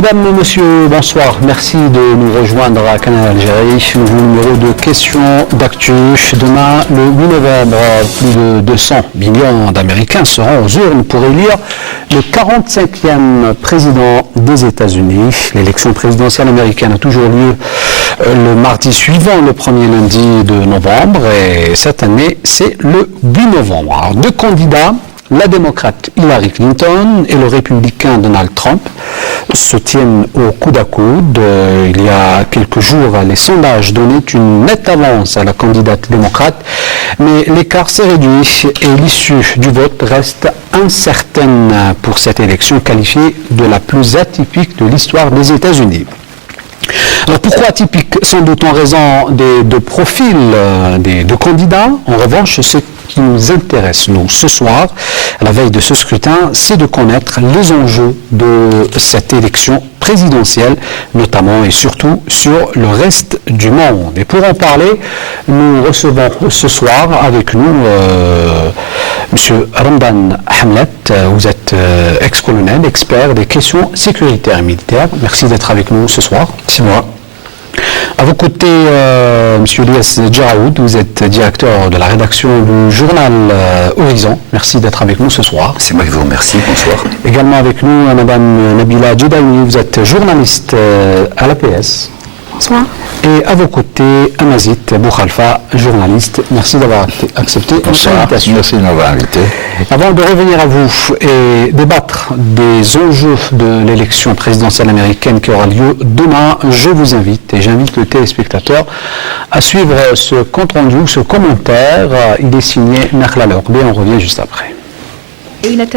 Madame, monsieur, bonsoir. Merci de nous rejoindre à Canal Algérie. Nouveau numéro de questions d'actu. Demain, le 8 novembre, plus de 200 millions d'Américains seront aux urnes pour élire le 45e président des États-Unis. L'élection présidentielle américaine a toujours lieu le mardi suivant le premier lundi de novembre. Et cette année, c'est le 8 novembre. Alors, deux candidats, la démocrate Hillary Clinton et le républicain Donald Trump, se tiennent au coude à coude. Il y a quelques jours, les sondages donnaient une nette avance à la candidate démocrate, mais l'écart s'est réduit et l'issue du vote reste incertaine pour cette élection qualifiée de la plus atypique de l'histoire des États-Unis. Alors pourquoi atypique? Sans doute en raison des deux profils des deux candidats. En revanche, ce qui nous intéresse, nous, ce soir, à la veille de ce scrutin, c'est de connaître les enjeux de cette élection présidentielle, notamment et surtout sur le reste du monde. Et pour en parler, nous recevons ce soir avec nous M. Ramdan Hamlet. Vous êtes ex-colonel, expert des questions sécuritaires et militaires. Merci d'être avec nous ce soir. C'est moi. À vos côtés, M. Elias Djaraoud, vous êtes directeur de la rédaction du journal Horizon. Merci d'être avec nous ce soir. C'est moi qui vous remercie. Bonsoir. Également avec nous, Mme Nabila Djedaoui, vous êtes journaliste à l'APS. Bonsoir. Et à vos côtés, Amazit Boukhalfa, journaliste. Merci d'avoir accepté notre invitation. Merci de m'avoir invité. Avant de revenir à vous et débattre des enjeux de l'élection présidentielle américaine qui aura lieu demain, je vous invite et j'invite le téléspectateur à suivre ce compte-rendu, ce commentaire. Il est signé Nakhla Lorbe. On revient juste après.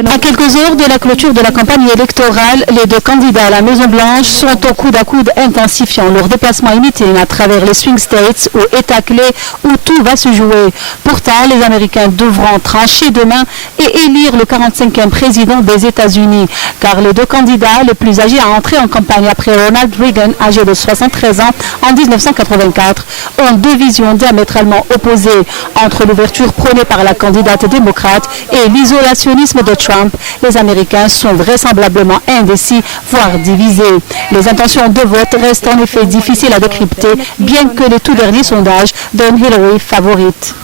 À quelques heures de la clôture de la campagne électorale, les deux candidats à la Maison-Blanche sont au coude à coude, intensifiant leurs déplacements et meetings à travers les swing states ou États clés où tout va se jouer. Pourtant, les Américains devront trancher demain et élire le 45e président des États-Unis, car les deux candidats les plus âgés à entrer en campagne après Ronald Reagan, âgé de 73 ans en 1984, ont deux visions diamétralement opposées entre l'ouverture prônée par la candidate démocrate et l'isolationnisme de Trump. Les Américains sont vraisemblablement indécis, voire divisés. Les intentions de vote restent en effet difficiles à décrypter, bien que les tout derniers sondages donnent Hillary favorite.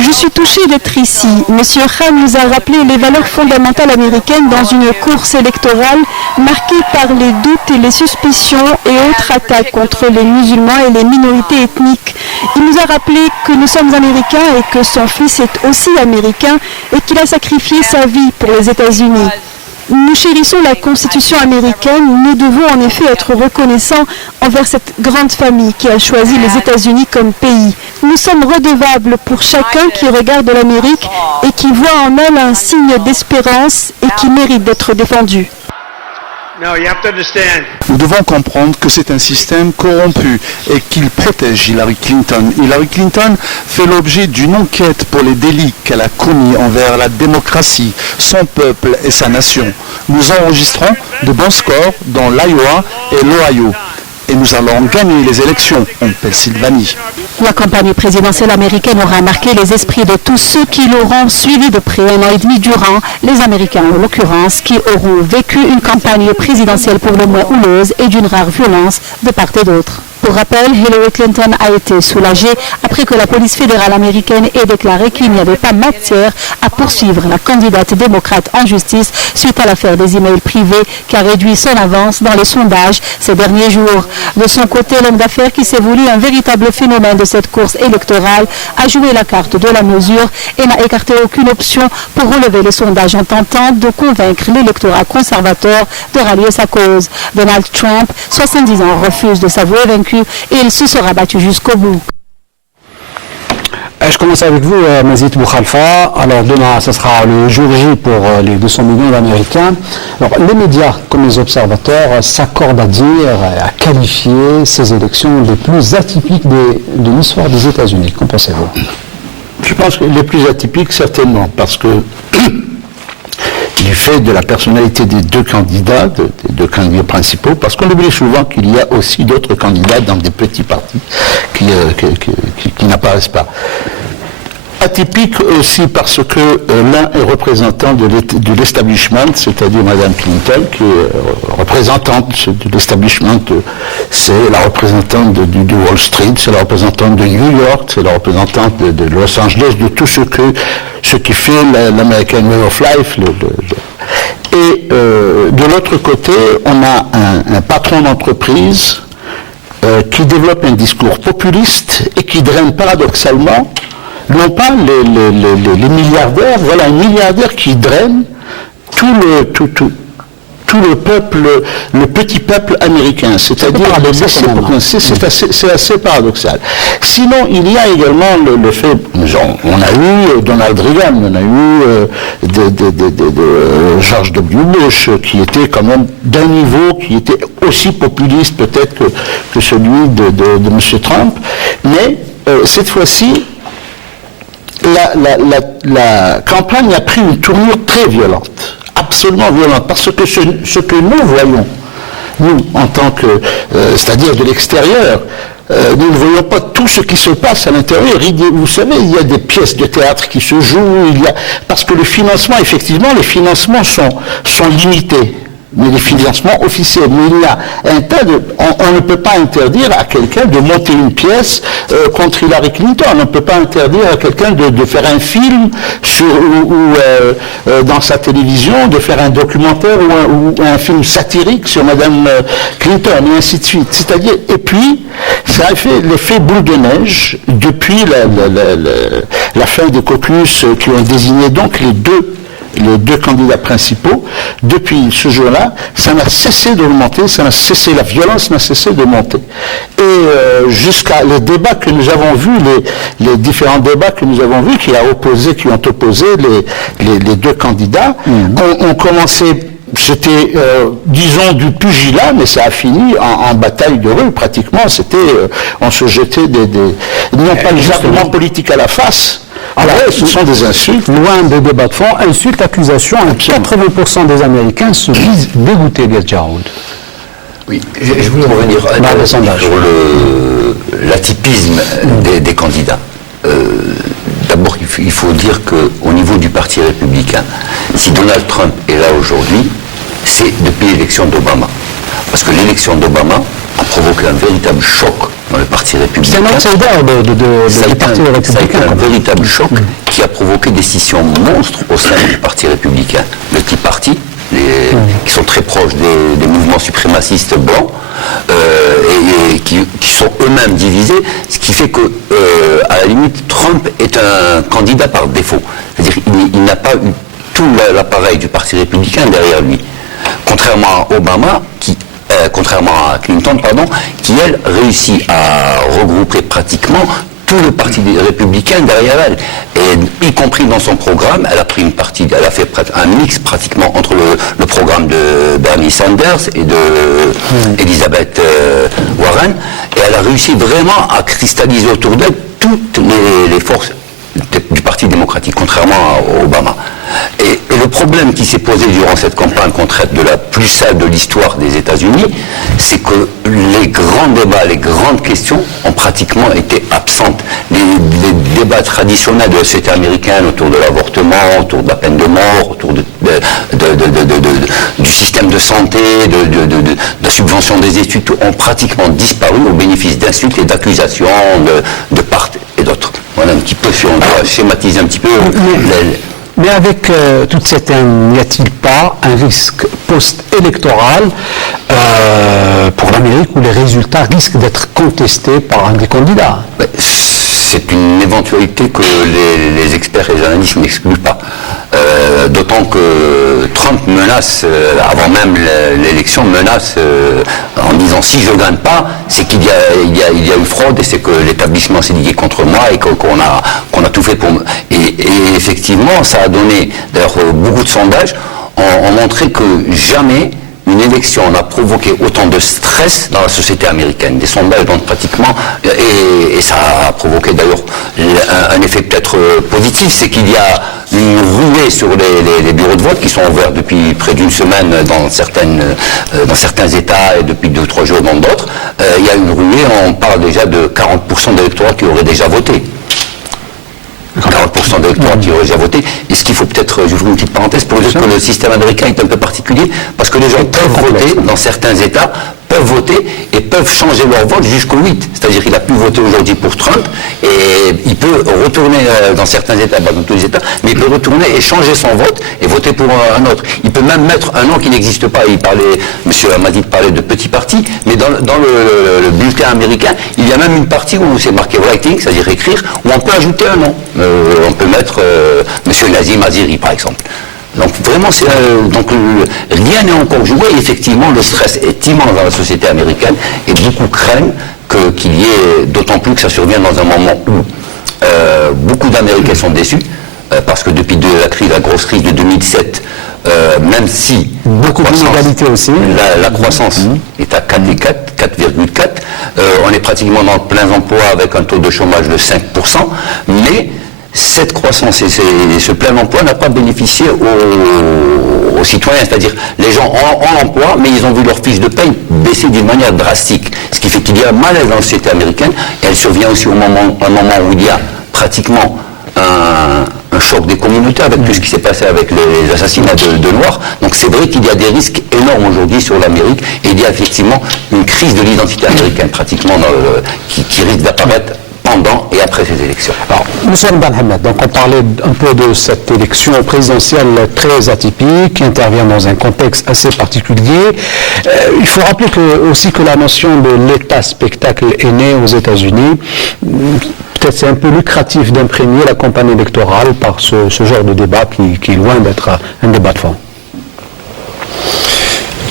Je suis touchée d'être ici. Monsieur Khan nous a rappelé les valeurs fondamentales américaines dans une course électorale marquée par les doutes et les suspicions et autres attaques contre les musulmans et les minorités ethniques. Il nous a rappelé que nous sommes américains et que son fils est aussi américain et qu'il a sacrifié sa vie pour les États-Unis. Nous chérissons la Constitution américaine, nous devons en effet être reconnaissants envers cette grande famille qui a choisi les États-Unis comme pays. Nous sommes redevables pour chacun qui regarde l'Amérique et qui voit en elle un signe d'espérance et qui mérite d'être défendu. Nous devons comprendre que c'est un système corrompu et qu'il protège Hillary Clinton. Hillary Clinton fait l'objet d'une enquête pour les délits qu'elle a commis envers la démocratie, son peuple et sa nation. Nous enregistrons de bons scores dans l'Iowa et l'Ohio. Et nous allons gagner les élections en Pennsylvanie. La campagne présidentielle américaine aura marqué les esprits de tous ceux qui l'auront suivi de près un an et demi durant, les Américains en l'occurrence, qui auront vécu une campagne présidentielle pour le moins houleuse et d'une rare violence de part et d'autre. Pour rappel, Hillary Clinton a été soulagée après que la police fédérale américaine ait déclaré qu'il n'y avait pas matière à poursuivre la candidate démocrate en justice suite à l'affaire des emails privés qui a réduit son avance dans les sondages ces derniers jours. De son côté, l'homme d'affaires qui s'est voulu un véritable phénomène de cette course électorale a joué la carte de la mesure et n'a écarté aucune option pour relever les sondages en tentant de convaincre l'électorat conservateur de rallier sa cause. Donald Trump, 70 ans, refuse de s'avouer vaincu et il se sera battu jusqu'au bout. Je commence avec vous, Mazit Boukhalfa. Alors demain, ce sera le jour J pour les 200 millions d'Américains. Alors les médias, comme les observateurs, s'accordent à dire, à qualifier ces élections les plus atypiques de l'histoire des États-Unis. Qu'en pensez-vous? Je pense que les plus atypiques, certainement, parce que du fait de la personnalité des deux candidats, des deux candidats principaux, parce qu'on oublie souvent qu'il y a aussi d'autres candidats dans des petits partis qui n'apparaissent pas. Atypique aussi parce que l'un est représentant de l'establishment, c'est-à-dire Madame Clinton, qui est représentante de l'establishment, c'est la représentante de Wall Street, c'est la représentante de New York, c'est la représentante de Los Angeles, de tout ce qui fait l'American Way of Life. Et de l'autre côté, on a un patron d'entreprise qui développe un discours populiste et qui draine paradoxalement non pas les milliardaires, voilà un milliardaire qui draine tout le peuple, le petit peuple américain, c'est-à-dire c'est assez paradoxal. Sinon, il y a également le fait, on a eu Donald Reagan, on a eu George W. Bush, qui était quand même d'un niveau qui était aussi populiste peut-être que celui de M. Trump, mais cette fois-ci, la campagne a pris une tournure très violente, absolument violente, parce que ce que nous voyons, nous, en tant que, c'est-à-dire de l'extérieur, nous ne voyons pas tout ce qui se passe à l'intérieur. Vous savez, il y a des pièces de théâtre qui se jouent, parce que le financement, effectivement, les financements sont limités. Mais les financements officiels. Mais il y a un tas de... On ne peut pas interdire à quelqu'un de monter une pièce contre Hillary Clinton. On ne peut pas interdire à quelqu'un de faire un film dans sa télévision, de faire un documentaire ou un film satirique sur Madame Clinton, et ainsi de suite. C'est-à-dire, et puis, ça a fait l'effet boule de neige depuis la fin des caucus qui ont désigné donc les deux candidats principaux. Depuis ce jour-là, ça n'a cessé d'augmenter, la violence n'a cessé de monter. Et jusqu'à les débats que nous avons vus, les différents débats que nous avons vus, qui ont opposé les deux candidats, ont commencé. C'était, disons, du pugilat, mais ça a fini en bataille de rue, pratiquement. C'était, on se jetait non pas les arguments politiques à la face. Alors, ce sont des insultes. Loin des débats de fond, insultes, accusations. 80% des Américains se disent dégoûtés d'El Jaroud. Oui, je voulais revenir sur l'atypisme des candidats. D'abord, il faut dire qu'au niveau du Parti républicain, si Donald Trump est là aujourd'hui, c'est depuis l'élection d'Obama. Parce que l'élection d'Obama a provoqué un véritable choc dans le Parti républicain. C'est un outsider du Parti républicain. Ça a été un véritable choc qui a provoqué des scissions monstres au sein du Parti républicain. Le Tea Party, qui sont très proches des mouvements suprémacistes blancs, et qui sont eux-mêmes divisés, ce qui fait que, à la limite, Trump est un candidat par défaut. C'est-à-dire qu'il n'a pas eu tout l'appareil du Parti républicain derrière lui. Contrairement à Clinton, qui elle réussit à regrouper pratiquement tout le Parti républicain derrière elle, et y compris dans son programme, elle a pris une partie, elle a fait un mix pratiquement entre le programme de Bernie Sanders et de Elizabeth Warren, et elle a réussi vraiment à cristalliser autour d'elle toutes les forces du Parti démocratique, contrairement à Obama. Et le problème qui s'est posé durant cette campagne qu'on traite de la plus sale de l'histoire des États-Unis, c'est que les grands débats, les grandes questions ont pratiquement été absentes. Les débats traditionnels de la société américaine autour de l'avortement, autour de la peine de mort, autour du système de santé, de la subvention des études, ont pratiquement disparu au bénéfice d'insultes et d'accusations de part et d'autre. Voilà un petit peu, si on doit schématiser un petit peu. Mais avec toute cette haine, n'y a-t-il pas un risque post-électoral pour l'Amérique où les résultats risquent d'être contestés par un des candidats? C'est une éventualité que les experts et les analystes n'excluent pas. D'autant que Trump menace, avant même l'élection, menace en disant si je ne gagne pas, c'est qu'il y a eu fraude et c'est que l'établissement s'est ligué contre moi et qu'on a tout fait pour... Et effectivement, ça a donné, d'ailleurs beaucoup de sondages ont montré que jamais une élection n'a provoqué autant de stress dans la société américaine. Des sondages donc pratiquement, et ça a provoqué d'ailleurs un effet peut-être positif, c'est qu'il y a une ruée sur les bureaux de vote qui sont ouverts depuis près d'une semaine dans certains États et depuis 2 ou 3 jours dans d'autres. Il y a une ruée, on parle déjà de 40% d'électorats qui auraient déjà voté. 40% d'électeurs qui auraient déjà voté. Et ce qu'il faut peut-être, j'ouvre une petite parenthèse pour dire que le système américain est un peu particulier, parce que les gens peuvent voter dans certains États, peuvent voter et peuvent changer leur vote jusqu'au 8. C'est-à-dire qu'il a pu voter aujourd'hui pour Trump et il peut retourner dans certains États, pas dans tous les États, mais il peut retourner et changer son vote et voter pour un autre. Il peut même mettre un nom qui n'existe pas. M. Hamadi parlait de petits partis, mais dans le bulletin américain, il y a même une partie où c'est marqué writing, c'est-à-dire écrire, où on peut ajouter un nom. On peut mettre M. Nazim Aziri, par exemple. Donc vraiment, rien n'est encore joué. Et effectivement, le stress est immense dans la société américaine et beaucoup craignent qu'il y ait, d'autant plus que ça survient dans un moment où beaucoup d'Américains sont déçus parce que depuis la grosse crise de 2007, même si beaucoup d'inégalités aussi, la croissance est à 4,4, on est pratiquement dans le plein emploi avec un taux de chômage de 5%, mais cette croissance et ce plein emploi n'a pas bénéficié aux citoyens, c'est-à-dire les gens ont l'emploi, mais ils ont vu leur fiche de paye baisser d'une manière drastique, ce qui fait qu'il y a un malaise dans la société américaine, et elle survient aussi un moment où il y a pratiquement un choc des communautés avec tout ce qui s'est passé avec les assassinats de Noirs. Donc c'est vrai qu'il y a des risques énormes aujourd'hui sur l'Amérique, et il y a effectivement une crise de l'identité américaine pratiquement qui risque d'apparaître pendant et après ces élections. Alors, M. Al-Banhamed, donc on parlait un peu de cette élection présidentielle très atypique, qui intervient dans un contexte assez particulier. Il faut rappeler aussi que la notion de l'État spectacle est née aux États-Unis. Peut-être c'est un peu lucratif d'imprégner la campagne électorale par ce genre de débat qui est loin d'être un débat de fond.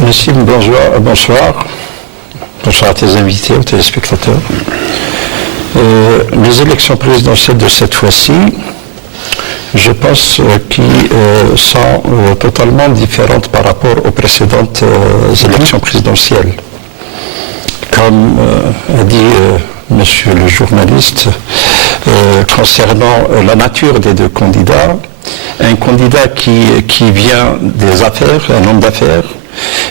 Nassim, bonsoir. Bonsoir à tes invités, aux téléspectateurs. Les élections présidentielles de cette fois-ci, je pense qu'ils sont totalement différentes par rapport aux précédentes élections présidentielles. Comme a dit monsieur le journaliste, concernant la nature des deux candidats, un candidat qui vient des affaires, un homme d'affaires,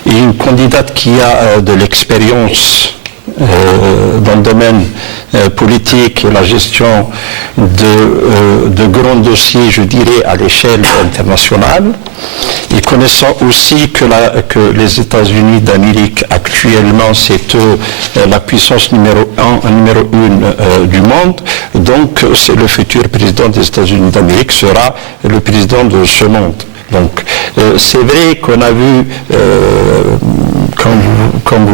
et une candidate qui a de l'expérience dans le domaine politique et la gestion de grands dossiers, je dirais, à l'échelle internationale, et connaissant aussi que les États-Unis d'Amérique actuellement c'est la puissance numéro une du monde, donc c'est le futur président des États-Unis d'Amérique sera le président de ce monde. Donc c'est vrai qu'on a vu, comme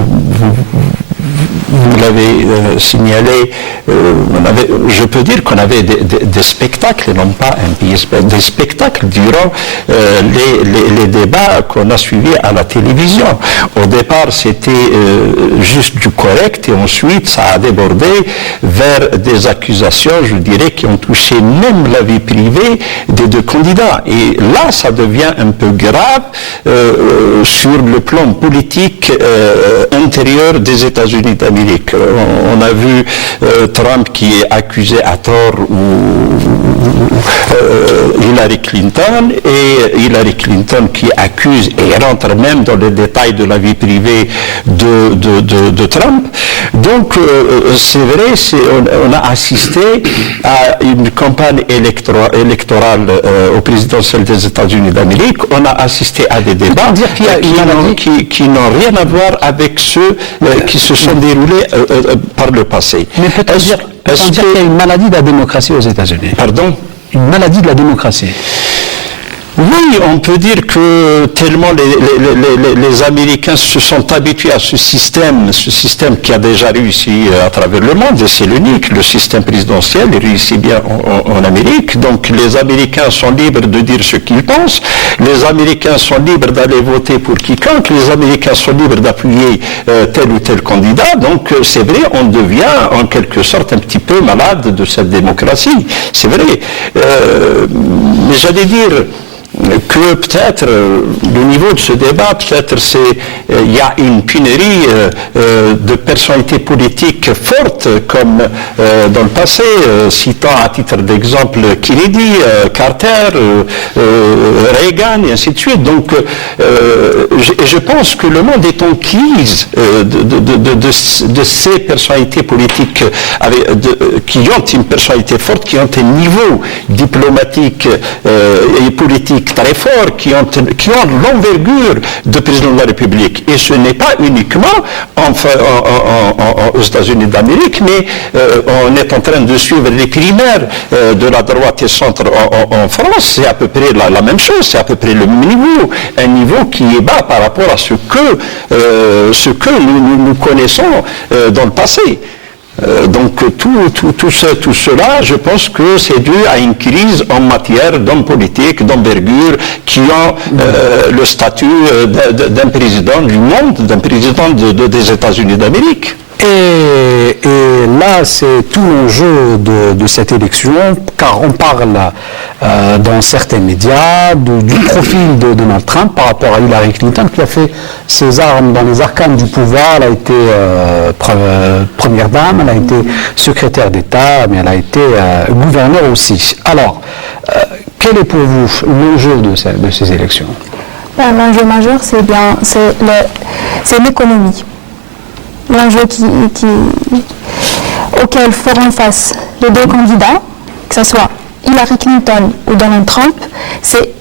vous l'avez signalé, je peux dire qu'on avait des spectacles, et non pas des spectacles durant les débats qu'on a suivis à la télévision. Au départ, c'était juste du correct, et ensuite, ça a débordé vers des accusations, je dirais, qui ont touché même la vie privée des deux candidats. Et là, ça devient un peu grave sur le plan politique intérieur des États-Unis d'Amérique. On a vu Trump qui est accusé à tort Hillary Clinton, et Hillary Clinton qui accuse et rentre même dans les détails de la vie privée de Trump. Donc c'est vrai, on a assisté à une campagne électorale au présidentiel des États-Unis d'Amérique. On a assisté à des débats qui n'ont rien à voir avec ceux qui se sont déroulés par le passé. Mais peut-on dire qu'il y a une maladie de la démocratie aux États-Unis? Pardon? Une maladie de la démocratie. Oui, on peut dire que tellement les Américains se sont habitués à ce système qui a déjà réussi à travers le monde, et c'est l'unique, le système présidentiel, il réussit bien en Amérique. Donc les Américains sont libres de dire ce qu'ils pensent, les Américains sont libres d'aller voter pour quiconque, les Américains sont libres d'appuyer tel ou tel candidat. Donc c'est vrai, on devient en quelque sorte un petit peu malade de cette démocratie, c'est vrai. Mais j'allais dire, que peut-être le niveau de ce débat, peut-être il y a une pénurie de personnalités politiques fortes comme dans le passé, citant à titre d'exemple Kennedy, Carter, Reagan et ainsi de suite. Donc je pense que le monde est en crise de ces personnalités politiques qui ont une personnalité forte, qui ont un niveau diplomatique et politique très fort, qui ont l'envergure de président de la République. Et ce n'est pas uniquement aux États-Unis d'Amérique, mais on est en train de suivre les primaires de la droite et centre en France. C'est à peu près la même chose, c'est à peu près le même niveau, un niveau qui est bas par rapport à ce que nous connaissons dans le passé. Donc tout cela, je pense que c'est dû à une crise en matière d'hommes politiques, d'envergure, qui ont le statut d'un président du monde, d'un président des États-Unis d'Amérique. Et là, c'est tout l'enjeu de cette élection, car on parle dans certains médias du profil de Donald Trump par rapport à Hillary Clinton, qui a fait ses armes dans les arcanes du pouvoir. Elle a été première dame, elle a été secrétaire d'État, mais elle a été gouverneur aussi. Alors, quel est pour vous l'enjeu de ces élections? L'enjeu majeur, c'est l'économie. L'enjeu auquel feront face les deux candidats, que ce soit Hillary Clinton ou Donald Trump, c'est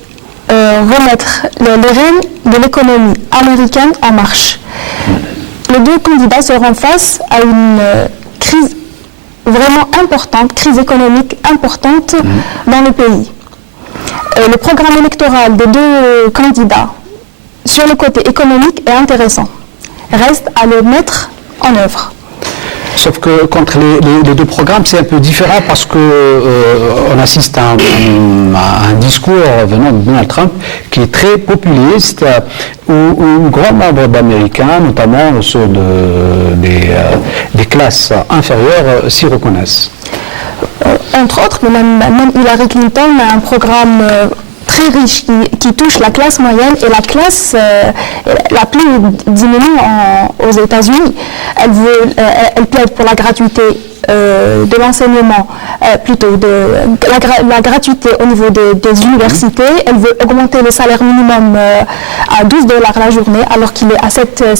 remettre les rênes de l'économie américaine en marche. Les deux candidats seront face à une crise vraiment importante, crise économique importante dans le pays. Le programme électoral des deux candidats sur le côté économique est intéressant. Reste à le mettre en œuvre. Sauf que contre les deux programmes, c'est un peu différent parce que on assiste à un discours venant de Donald Trump qui est très populiste, où un grand nombre d'Américains, notamment ceux des classes inférieures, s'y reconnaissent. Entre autres, mais même Hillary Clinton a un programme très riche qui touche la classe moyenne et la classe la plus diminuée aux États-Unis. Elle plaide pour la gratuité de l'enseignement, plutôt la gratuité au niveau des universités. Elle veut augmenter le salaire minimum à $12 la journée, alors qu'il est à $7,5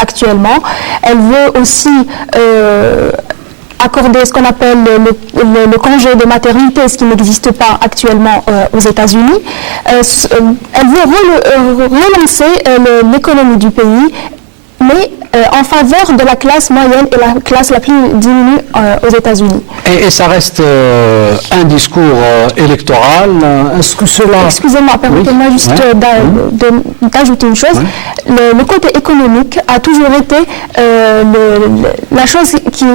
actuellement. Elle veut aussi accorder ce qu'on appelle le congé de maternité, ce qui n'existe pas actuellement aux États-Unis. Elle veut relancer l'économie du pays, mais en faveur de la classe moyenne et la classe la plus diminuée aux États-Unis. Et ça reste un discours électoral. Est-ce que cela... Excusez-moi, permettez-moi juste d'ajouter une chose. Oui. Le côté économique a toujours été la chose qui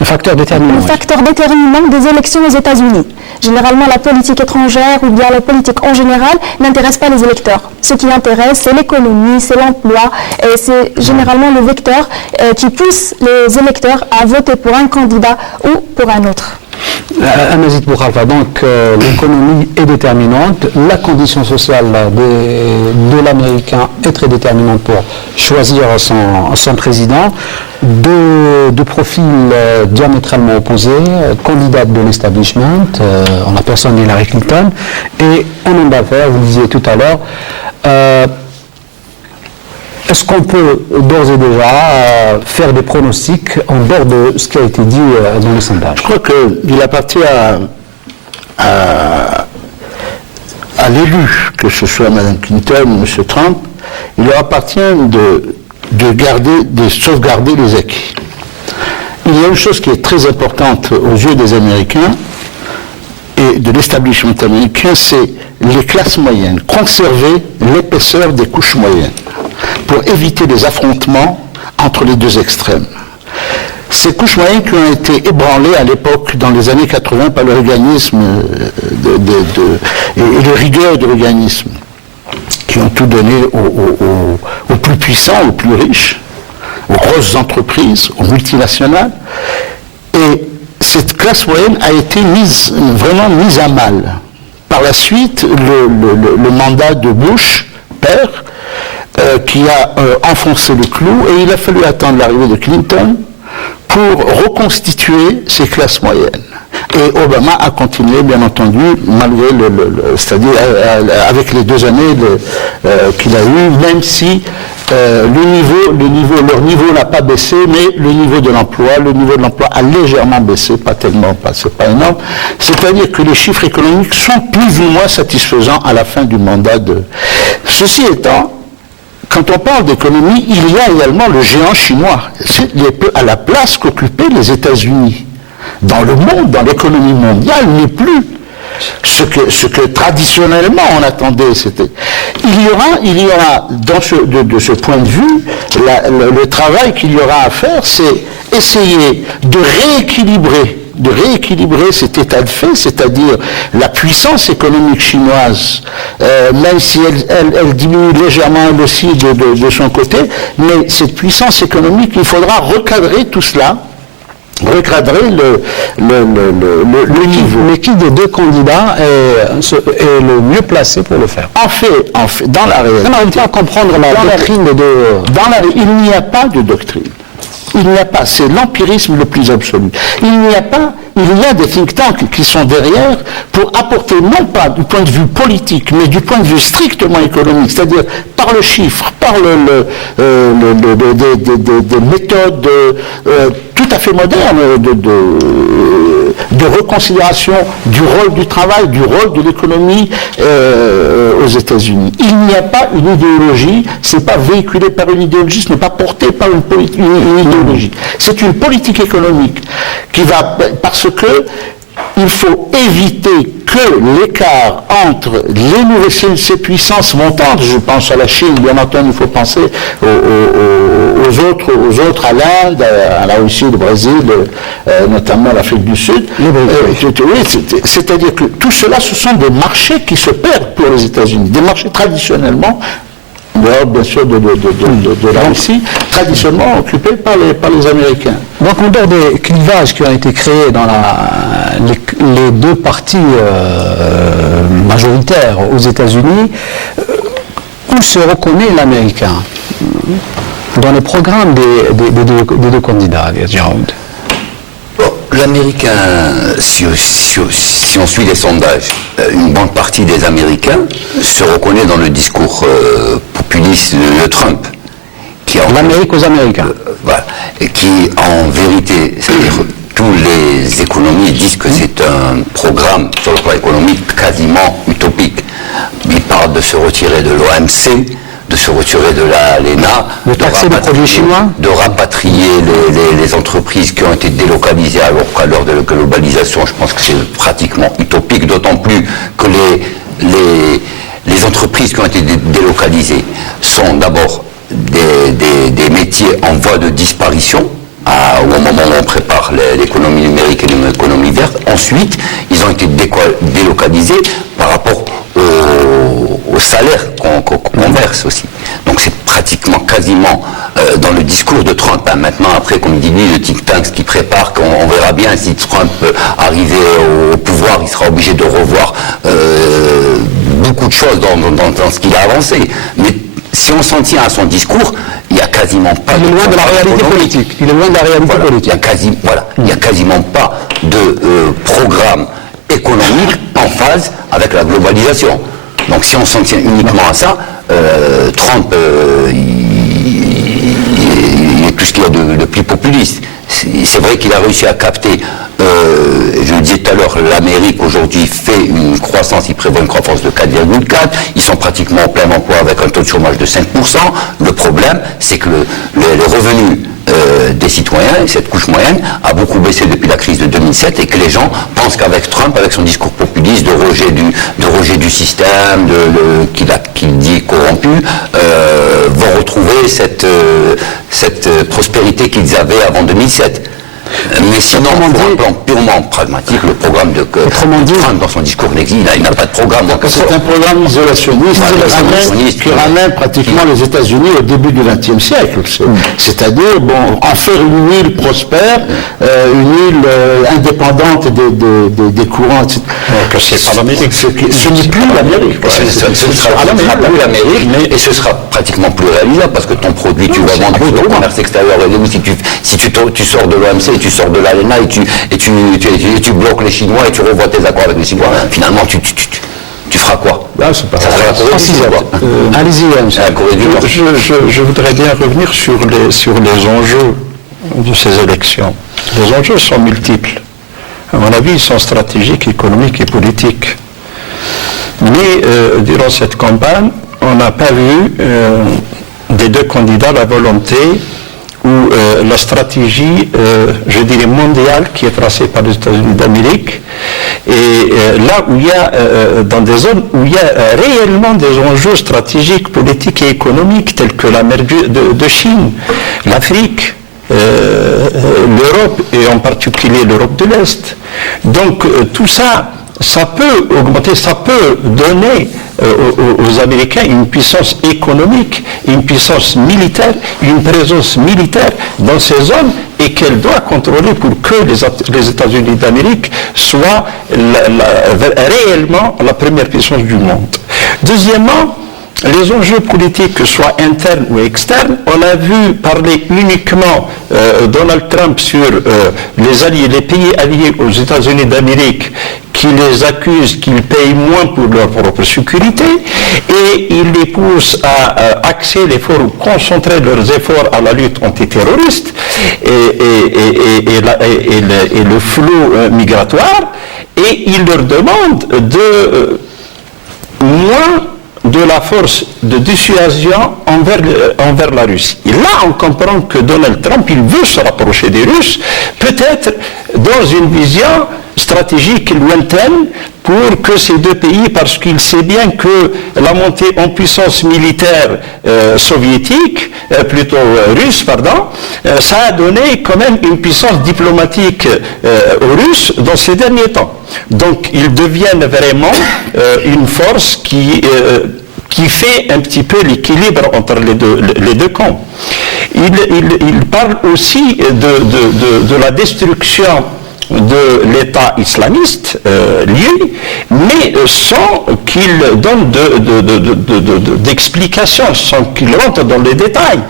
le facteur déterminant. Le facteur déterminant des élections aux États-Unis. Généralement, la politique étrangère ou bien la politique en général n'intéresse pas les électeurs. Ce qui intéresse, c'est l'économie, c'est l'emploi, et c'est généralement le vecteur qui pousse les électeurs à voter pour un candidat ou pour un autre. Amazit Boukhalifa, donc l'économie est déterminante, la condition sociale de l'Américain est très déterminante pour choisir son président. Deux profils diamétralement opposés, candidate de l'establishment, en la personne d'Hillary Clinton, et un homme d'affaires, vous le disiez tout à l'heure. Est-ce qu'on peut d'ores et déjà faire des pronostics en dehors de ce qui a été dit dans le sondage? Je crois qu'il appartient à l'élu, que ce soit Mme Clinton ou M. Trump, il leur appartient de sauvegarder les acquis. Il y a une chose qui est très importante aux yeux des Américains et de l'establishment américain, c'est les classes moyennes, conserver l'épaisseur des couches moyennes, pour éviter les affrontements entre les deux extrêmes. Ces couches moyennes qui ont été ébranlées à l'époque, dans les années 80, par le réganisme et le rigueur du réganisme, qui ont tout donné aux plus puissants, aux plus riches, aux grosses entreprises, aux multinationales. Et cette classe moyenne a été vraiment mise à mal par la suite le mandat de Bush, père, qui a enfoncé le clou, et il a fallu attendre l'arrivée de Clinton pour reconstituer ces classes moyennes. Et Obama a continué, bien entendu, malgré c'est-à-dire avec les 2 années qu'il a eues, même si leur niveau n'a pas baissé, mais le niveau de l'emploi a légèrement baissé, pas tellement, c'est pas énorme. C'est-à-dire que les chiffres économiques sont plus ou moins satisfaisants à la fin du mandat de. Ceci étant, quand on parle d'économie, il y a également le géant chinois, à la place qu'occupaient les États-Unis. Dans le monde, dans l'économie mondiale, n'est plus ce que traditionnellement on attendait. Il y aura de ce point de vue, le travail qu'il y aura à faire, c'est essayer de rééquilibrer cet état de fait, c'est-à-dire la puissance économique chinoise, même si elle diminue légèrement elle aussi de son côté, mais cette puissance économique, il faudra recadrer tout cela, recadrer le niveau. Mais qui des 2 candidats est le mieux placé pour le faire? En fait, dans la réalité, on n'arrive pas à comprendre la doctrine des deux. Il n'y a pas de doctrine. Il n'y a pas, c'est l'empirisme le plus absolu. Il y a des think tanks qui sont derrière pour apporter, non pas du point de vue politique, mais du point de vue strictement économique, c'est-à-dire par le chiffre, par des méthodes tout à fait modernes de reconsidération du rôle du travail, du rôle de l'économie aux États-Unis. Il n'y a pas une idéologie, c'est pas véhiculé par une idéologie, ce n'est pas porté par une idéologie. C'est une politique économique qui va, parce que il faut éviter que l'écart entre ces puissances montantes, je pense à la Chine, bien entendu, il faut penser aux autres, à l'Inde, à la Russie, le Brésil, notamment l'Afrique du Sud. C'est-à-dire que tout cela, ce sont des marchés qui se perdent pour les États-Unis, des marchés traditionnellement, dehors bien sûr de la Russie, traditionnellement occupés par les Américains. Donc en dehors des clivages qui ont été créés dans les 2 partis majoritaires aux États-Unis, où se reconnaît l'Américain dans les programmes des 2 candidats, Jérôme? L'Américain, si on suit les sondages, une bonne partie des Américains se reconnaît dans le discours populiste de Trump. L'Amérique aux Américains. Voilà. Et qui, en vérité, c'est-à-dire tous les économistes disent que c'est un programme sur le plan économique quasiment utopique. Ils parlent de se retirer de l'OMC, de se retirer de l'ENA, de rapatrier les entreprises qui ont été délocalisées, alors qu'à l'heure de la globalisation, je pense que c'est pratiquement utopique, d'autant plus que les entreprises qui ont été délocalisées sont d'abord des métiers en voie de disparition, au moment où on prépare l'économie numérique et l'économie verte. Ensuite, ils ont été délocalisés par rapport au salaire qu'on verse aussi. Donc c'est pratiquement quasiment dans le discours de Trump. Maintenant, après, comme dit lui, le think tank qui prépare, qu'on verra bien si Trump arrivait au pouvoir, il sera obligé de revoir beaucoup de choses dans ce qu'il a avancé. Mais si on s'en tient à son discours, il n'y a quasiment pas Il est loin de la réalité politique. Il est loin de la réalité politique. Il n'y a quasiment pas de programme économique en phase avec la globalisation. Donc si on s'en tient uniquement à ça, Trump, il est tout ce qu'il y a de plus populiste. C'est vrai qu'il a réussi à capter, je le disais tout à l'heure, l'Amérique aujourd'hui fait une croissance, il prévoit une croissance de 4,4, ils sont pratiquement en plein emploi avec un taux de chômage de 5%. Le problème, c'est que les revenus des citoyens, et cette couche moyenne, a beaucoup baissé depuis la crise de 2007 et que les gens pensent qu'avec Trump, avec son discours populiste de rejet du système, qu'il dit corrompu, vont retrouver cette prospérité qu'ils avaient avant 2007. Mais sinon, pour un plan purement pragmatique, le programme de Trump dans son discours il n'a pas de programme. C'est un programme isolationniste qui ramène pratiquement les États-Unis au début du XXe siècle. C'est-à-dire, en faire une île prospère, une île indépendante des courants, etc. C'est pas l'Amérique. Ce n'est plus l'Amérique. Ce ne sera plus l'Amérique, et ce sera pratiquement plus réalisable, parce que ton produit, tu vas vendre au commerce extérieur. Si tu sors de l'OMC, tu sors de l'ALENA, et tu bloques les Chinois, et tu revois tes accords avec les Chinois, finalement, tu feras quoi? C'est pas Allez-y, je voudrais bien revenir sur les enjeux de ces élections. Les enjeux sont multiples. À mon avis, ils sont stratégiques, économiques et politiques. Mais durant cette campagne, on n'a pas vu des deux candidats la volonté ou la stratégie, je dirais, mondiale qui est tracée par les États-Unis d'Amérique. Et là où il y a, dans des zones où il y a réellement des enjeux stratégiques, politiques et économiques, tels que la mer de Chine, l'Afrique, l'Europe, et en particulier l'Europe de l'Est. Donc tout ça, ça peut augmenter, ça peut donner aux Américains une puissance économique, une puissance militaire, une présence militaire dans ces zones, et qu'elle doit contrôler pour que les États-Unis d'Amérique soient réellement la première puissance du monde. Deuxièmement, les enjeux politiques, que ce soit internes ou externes, on a vu parler uniquement Donald Trump sur les pays alliés aux États-Unis d'Amérique, qui les accusent qu'ils payent moins pour leur propre sécurité, et il les pousse à axer l'effort ou concentrer leurs efforts à la lutte antiterroriste et le flot migratoire, et il leur demande de moins de la force de dissuasion envers la Russie. Et là, on comprend que Donald Trump, il veut se rapprocher des Russes, peut-être dans une vision stratégique lointaine, pour que ces deux pays, parce qu'il sait bien que la montée en puissance militaire russe, ça a donné quand même une puissance diplomatique aux Russes dans ces derniers temps. Donc ils deviennent vraiment une force qui fait un petit peu l'équilibre entre les deux camps. Il parle aussi de la destruction de l'État islamiste lié, mais sans qu'il donne d'explications, sans qu'il rentre dans les détails.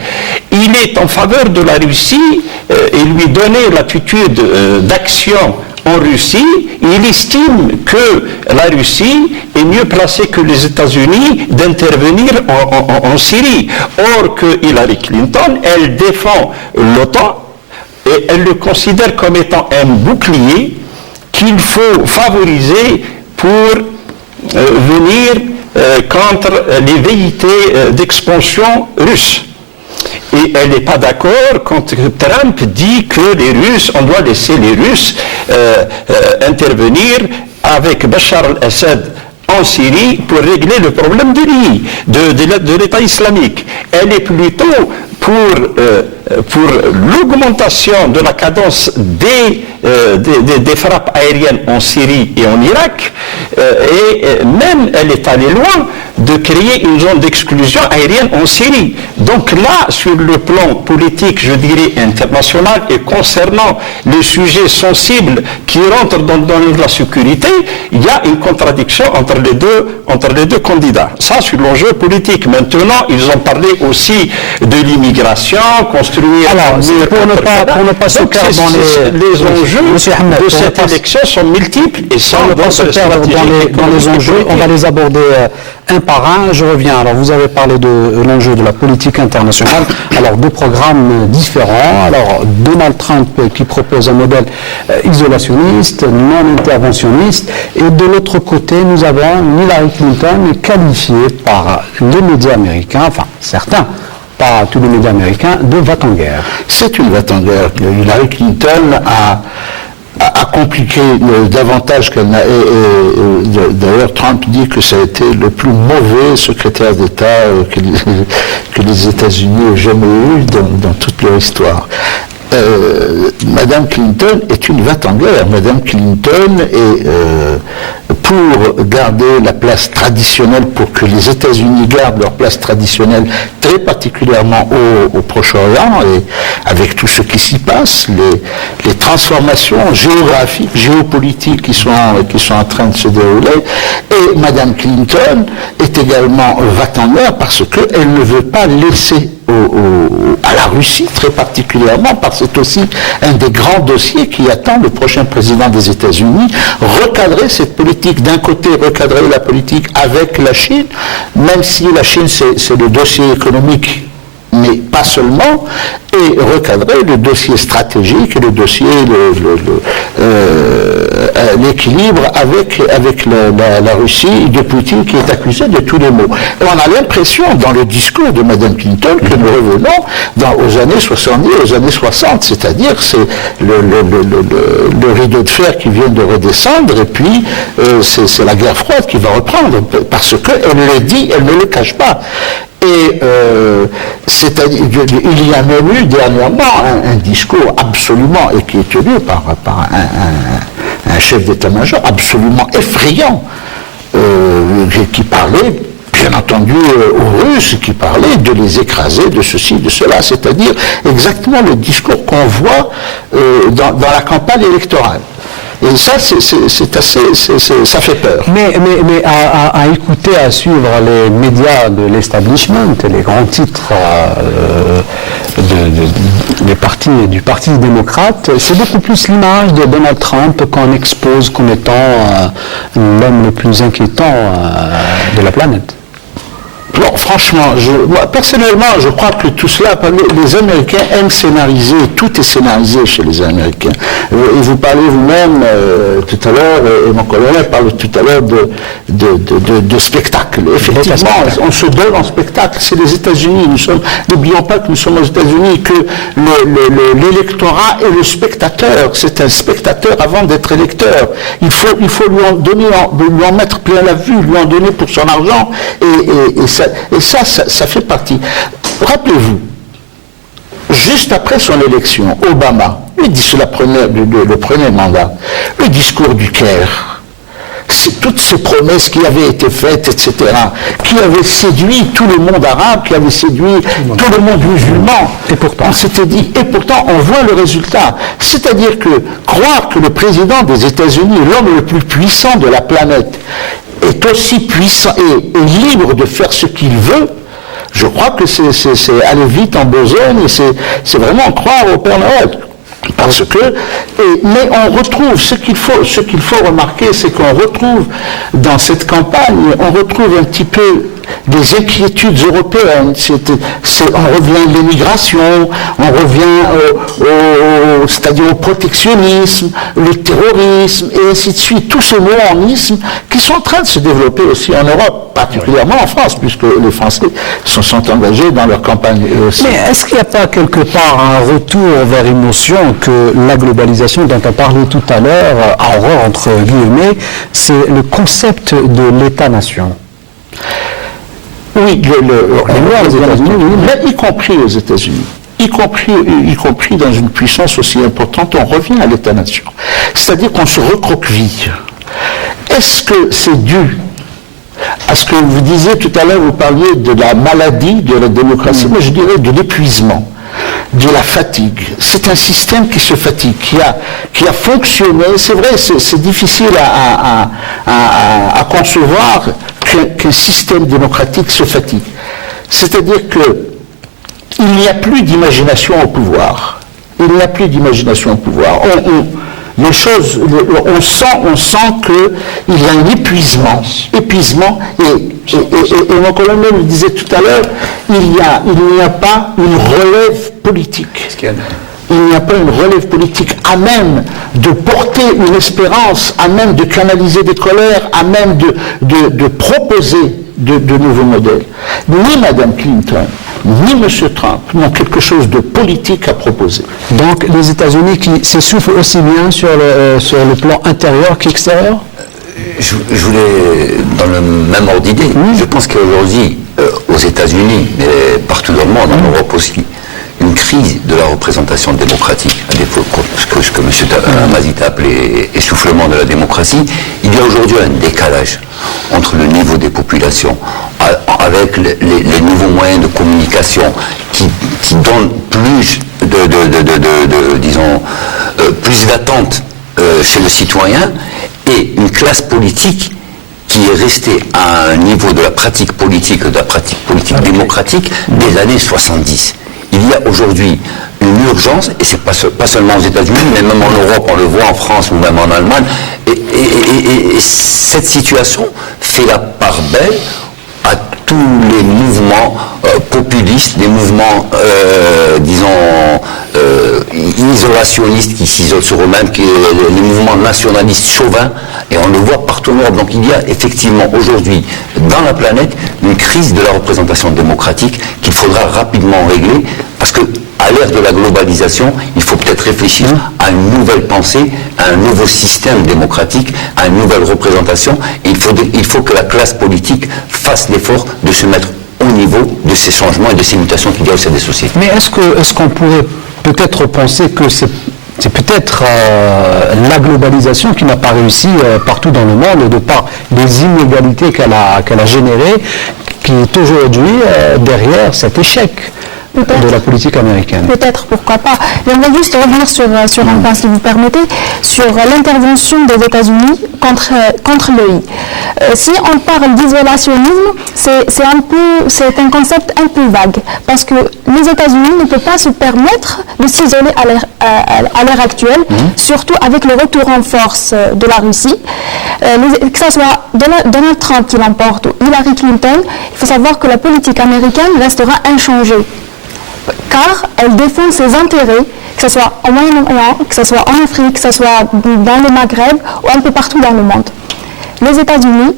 Il est en faveur de la Russie et lui donner l'attitude d'action en Russie. Il estime que la Russie est mieux placée que les États-Unis d'intervenir en Syrie. Or que Hillary Clinton, elle défend l'OTAN, et elle le considère comme étant un bouclier qu'il faut favoriser pour venir contre les velléités d'expansion russe. Et elle n'est pas d'accord quand Trump dit que les Russes, on doit laisser les Russes intervenir avec Bachar al-Assad en Syrie pour régler le problème de l'État islamique. Elle est plutôt pour l'augmentation de la cadence des frappes aériennes en Syrie et en Irak, et même elle est allée loin de créer une zone d'exclusion aérienne en Syrie. Donc là, sur le plan politique, je dirais international, et concernant les sujets sensibles qui rentrent dans la sécurité, il y a une contradiction entre les deux candidats. Ça, sur l'enjeu politique. Maintenant, ils ont parlé aussi de l'immigration, construire... Alors, pour ne pas se perdre dans les enjeux de cette élection sont multiples, et sans ne pas se perdre dans les enjeux, on va les aborder un par un. Je reviens. Alors, vous avez parlé de l'enjeu de la politique internationale. Alors, deux programmes différents. Alors, Donald Trump qui propose un modèle isolationniste, non interventionniste, et de l'autre côté, nous avons Hillary Clinton qualifiée par les médias américains, enfin certains, pas tous les médias américains, de va-t-en-guerre. C'est une va-t-en-guerre. Hillary Clinton a compliqué davantage qu'elle n'a. D'ailleurs, Trump dit que ça a été le plus mauvais secrétaire d'État que les États-Unis aient jamais eu dans toute leur histoire. Madame Clinton est une va-t-en-guerre. Madame Clinton est pour garder la place traditionnelle, pour que les États-Unis gardent leur place traditionnelle, très particulièrement au Proche-Orient, et avec tout ce qui s'y passe, les transformations géographiques, géopolitiques qui sont en train de se dérouler. Et Madame Clinton est également va-t-en-guerre parce qu'elle ne veut pas laisser à la Russie, très particulièrement, parce que c'est aussi un des grands dossiers qui attend le prochain président des États-Unis, recadrer cette politique. D'un côté, recadrer la politique avec la Chine, même si la Chine, c'est le dossier économique, mais pas seulement, et recadrer le dossier stratégique et le dossier, l'équilibre avec la Russie de Poutine, qui est accusé de tous les maux. Et on a l'impression, dans le discours de Mme Clinton, que nous revenons aux années 70, aux années 60, c'est-à-dire c'est le rideau de fer qui vient de redescendre, et puis c'est la guerre froide qui va reprendre, parce qu'elle le dit, elle ne le cache pas. Et c'est-à-dire, il y a même eu dernièrement un discours absolument, et qui est tenu par un chef d'état-major absolument effrayant, qui parlait, bien entendu, aux Russes, qui parlait de les écraser, de ceci, de cela, c'est-à-dire exactement le discours qu'on voit dans la campagne électorale. Et ça, ça fait peur. Mais à écouter, à suivre les médias de l'establishment, les grands titres du Parti démocrate, c'est beaucoup plus l'image de Donald Trump qu'on expose comme étant l'homme le plus inquiétant de la planète. Non, franchement, moi, personnellement, je crois que tout cela, les Américains aiment scénariser, tout est scénarisé chez les Américains. Et vous parlez vous-même tout à l'heure, et mon collègue parle tout à l'heure de spectacle. Effectivement, on se donne en spectacle, c'est les États-Unis. N'oublions pas que nous sommes aux États-Unis, que l'électorat est le spectateur. C'est un spectateur avant d'être électeur. Il faut lui en donner, lui en mettre plein la vue, lui en donner pour son argent, et ça fait partie. Rappelez-vous, juste après son élection, Obama, le premier mandat, le discours du Caire, c'est toutes ces promesses qui avaient été faites, etc., qui avaient séduit tout le monde arabe, qui avaient séduit tout le monde musulman. Et pourtant, on s'était dit, et pourtant, on voit le résultat. C'est-à-dire que croire que le président des États-Unis, l'homme le plus puissant de la planète, est aussi puissant et libre de faire ce qu'il veut, je crois que c'est aller vite en besogne, et c'est vraiment croire au Père Noël. Parce que, mais on retrouve, ce qu'il faut remarquer, c'est qu'on retrouve dans cette campagne, on retrouve un petit peu des inquiétudes européennes. On revient à l'immigration, on revient c'est-à-dire au protectionnisme, le terrorisme, et ainsi de suite, tous ces monismes qui sont en train de se développer aussi en Europe, particulièrement en France, puisque les Français sont engagés dans leur campagne aussi. Mais est-ce qu'il n'y a pas quelque part un retour vers une notion que la globalisation dont on parlait tout à l'heure, en horreur entre guillemets, c'est le concept de l'État-nation? Oui, y compris aux États-Unis, y compris dans une puissance aussi importante, on revient à l'État-nation. C'est-à-dire qu'on se recroqueville. Est-ce que c'est dû à ce que vous disiez tout à l'heure, vous parliez de la maladie de la démocratie, mais je dirais de l'épuisement, de la fatigue. C'est un système qui se fatigue, qui a fonctionné. C'est vrai, c'est difficile à concevoir qu'un système démocratique se fatigue. C'est-à-dire qu'il n'y a plus d'imagination au pouvoir. Il n'y a plus d'imagination au pouvoir. Les choses, on sent qu'il y a un épuisement, et mon collègue me le disait tout à l'heure, il n'y a pas une relève politique. Il n'y a pas une relève politique à même de porter une espérance, à même de canaliser des colères, à même de proposer de nouveaux modèles. Ni Mme Clinton, ni M. Trump n'ont quelque chose de politique à proposer. Donc les États-Unis qui s'essoufflent aussi bien sur le plan intérieur qu'extérieur? Je voulais, dans le même ordre d'idée, je pense qu'aujourd'hui, aux États-Unis, mais partout dans le monde, en Europe aussi, une crise de la représentation démocratique, à défaut de ce que M. Mazit a appelé essoufflement de la démocratie. Il y a aujourd'hui un décalage entre le niveau des populations, avec les nouveaux moyens de communication qui donnent plus plus d'attentes chez le citoyen, et une classe politique qui est restée à un niveau de la pratique politique démocratique des années 70. Il y a aujourd'hui une urgence, et c'est pas seulement aux États-Unis, mais même en Europe, on le voit en France ou même en Allemagne, et cette situation fait la part belle à tous les mouvements populistes, des mouvements, isolationnistes qui s'isolent sur eux-mêmes, les mouvements nationalistes chauvins, et on le voit partout en Europe. Donc il y a effectivement aujourd'hui dans la planète une crise de la représentation démocratique qu'il faudra rapidement régler, parce que à l'ère de la globalisation, il faut peut-être réfléchir à une nouvelle pensée, à un nouveau système démocratique, à une nouvelle représentation. Et il faut que la classe politique fasse l'effort de se mettre au niveau de ces changements et de ces mutations qu'il y a au sein des sociétés. Mais est-ce qu'on pourrait peut-être penser que c'est peut-être la globalisation qui n'a pas réussi partout dans le monde, de par les inégalités qu'elle a générées, qui est aujourd'hui derrière cet échec de la politique américaine. Peut-être, pourquoi pas. J'aimerais juste revenir sur un point, si vous permettez, sur l'intervention des États-Unis contre l'EI. Si on parle d'isolationnisme, c'est un concept un peu vague, parce que les États-Unis ne peuvent pas se permettre de s'isoler à l'ère actuelle, surtout avec le retour en force de la Russie. Que ce soit Donald Trump qui l'emporte ou Hillary Clinton, il faut savoir que la politique américaine restera inchangée, car elle défend ses intérêts, que ce soit au Moyen-Orient, que ce soit en Afrique, que ce soit dans le Maghreb ou un peu partout dans le monde. Les États-Unis,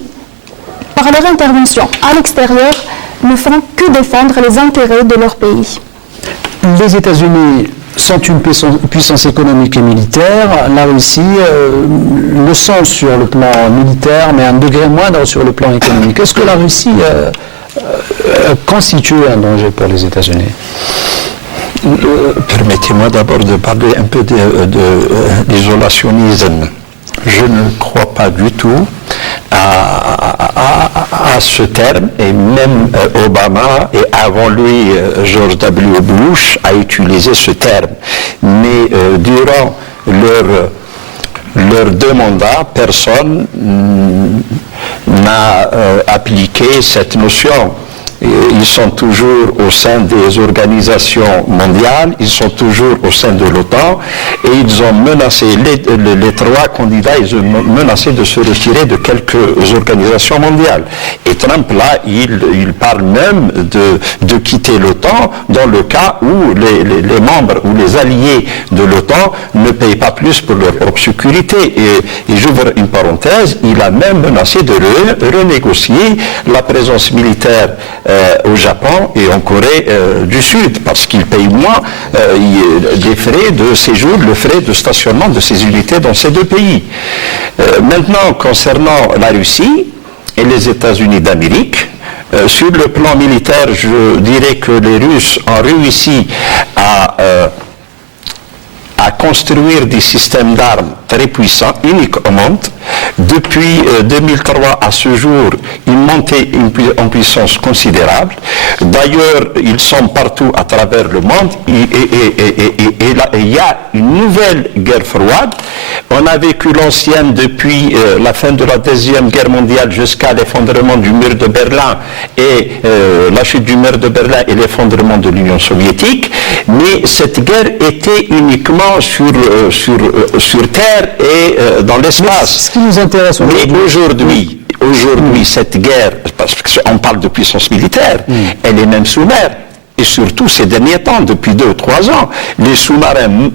par leur intervention à l'extérieur, ne font que défendre les intérêts de leur pays. Les États-Unis sont une puissance économique et militaire. La Russie le sont sur le plan militaire, mais à un degré moindre sur le plan économique. Est-ce que la Russie constitue un danger pour les États-Unis? Permettez-moi d'abord de parler un peu d'isolationnisme. Je ne crois pas du tout à ce terme, et même Obama et avant lui George W. Bush a utilisé ce terme. Mais durant leurs 2 mandats, personne n'a appliqué cette notion. Ils sont toujours au sein des organisations mondiales, ils sont toujours au sein de l'OTAN, et ils ont menacé, les 3 candidats, ils ont menacé de se retirer de quelques organisations mondiales. Et Trump, là, il parle même de quitter l'OTAN dans le cas où les membres ou les alliés de l'OTAN ne payent pas plus pour leur propre sécurité. Et j'ouvre une parenthèse, il a même menacé de renégocier la présence militaire au Japon et en Corée du Sud, parce qu'ils payent moins des frais de séjour, le frais de stationnement de ces unités dans ces 2 pays. Maintenant, concernant la Russie et les États-Unis d'Amérique, sur le plan militaire, je dirais que les Russes ont réussi à construire des systèmes d'armes très puissants, uniques au monde. Depuis 2003 à ce jour, ils montaient en puissance considérable. D'ailleurs, ils sont partout à travers le monde. Et là, il y a une nouvelle guerre froide. On a vécu l'ancienne depuis la fin de la Deuxième Guerre mondiale jusqu'à l'effondrement du mur de Berlin et la chute du mur de Berlin et l'effondrement de l'Union soviétique. Mais cette guerre était uniquement sur terre et dans l'espace. Ce qui nous intéresse aujourd'hui, cette guerre, parce qu'on parle de puissance militaire, elle est même sous mer. Et surtout ces derniers temps, depuis 2 ou 3 ans, les sous-marins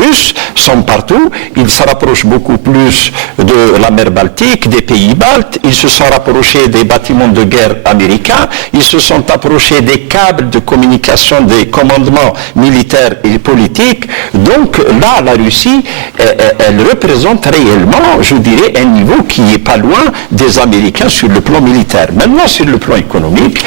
russes sont partout. Ils se rapprochent beaucoup plus de la mer Baltique, des pays baltes. Ils se sont rapprochés des bâtiments de guerre américains. Ils se sont approchés des câbles de communication des commandements militaires et politiques. Donc là, la Russie, elle représente réellement, je dirais, un niveau qui n'est pas loin des Américains sur le plan militaire. Maintenant, sur le plan économique,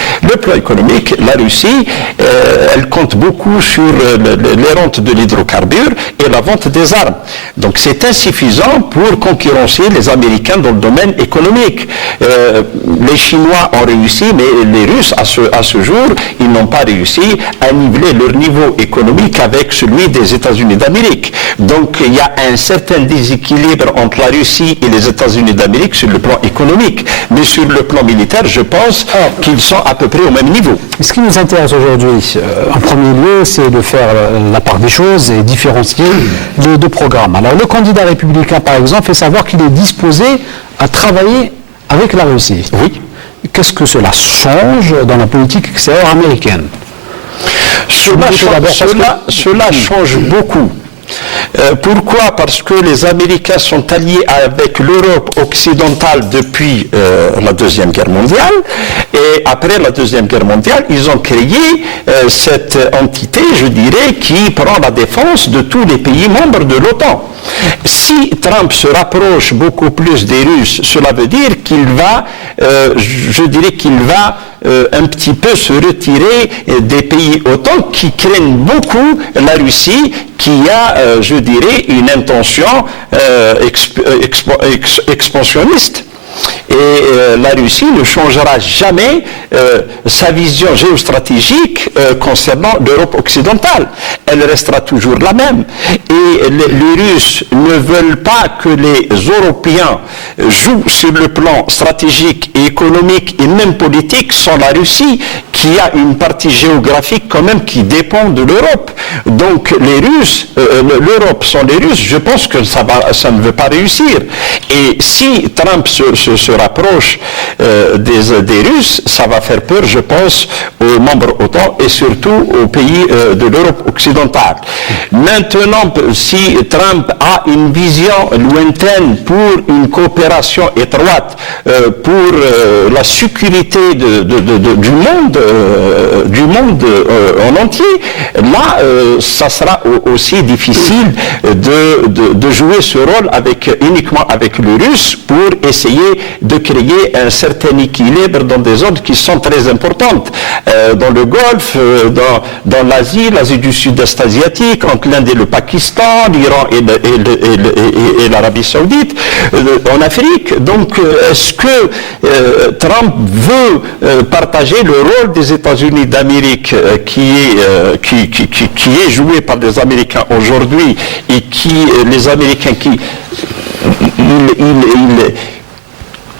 la Russie, elle compte beaucoup sur les rentes de l'hydrocarbure et la vente des armes. Donc c'est insuffisant pour concurrencer les Américains dans le domaine économique. Les Chinois ont réussi, mais les Russes, à ce jour, ils n'ont pas réussi à niveler leur niveau économique avec celui des États-Unis d'Amérique. Donc il y a un certain déséquilibre entre la Russie et les États-Unis d'Amérique sur le plan économique. Mais sur le plan militaire, je pense qu'ils sont à peu près au même niveau. Ce qui nous intéresse aujourd'hui, en premier lieu, c'est de faire la part des choses et différencier les deux programmes. Alors le candidat républicain, par exemple, fait savoir qu'il est disposé à travailler avec la Russie. Oui. Qu'est-ce que cela change dans la politique extérieure américaine? Cela change beaucoup. Pourquoi? Parce que les Américains sont alliés avec l'Europe occidentale depuis la Deuxième Guerre mondiale, et après la Deuxième Guerre mondiale, ils ont créé cette entité, je dirais, qui prend la défense de tous les pays membres de l'OTAN. Si Trump se rapproche beaucoup plus des Russes, cela veut dire qu'il va, je dirais qu'il va un petit peu se retirer des pays OTAN qui craignent beaucoup la Russie, qui a, je dirais, une intention expansionniste. Et la Russie ne changera jamais sa vision géostratégique concernant l'Europe occidentale. Elle restera toujours la même. Et les Russes ne veulent pas que les Européens jouent sur le plan stratégique et économique et même politique sans la Russie, qui a une partie géographique quand même qui dépend de l'Europe. Donc les Russes, l'Europe sans les Russes, je pense que ça ne veut pas réussir. Et si Trump se rapproche des Russes, ça va faire peur, je pense, aux membres OTAN et surtout aux pays de l'Europe occidentale. Maintenant, si Trump a une vision lointaine pour une coopération étroite pour la sécurité du monde en entier, là, ça sera aussi difficile de jouer ce rôle uniquement avec les Russes pour essayer de créer un certain équilibre dans des zones qui sont très importantes, dans le Golfe, dans l'Asie du Sud-Est asiatique, entre l'Inde et le Pakistan, l'Iran et l'Arabie Saoudite, en Afrique. Donc, est-ce que Trump veut partager le rôle des États-Unis d'Amérique qui est joué par les Américains aujourd'hui et les Américains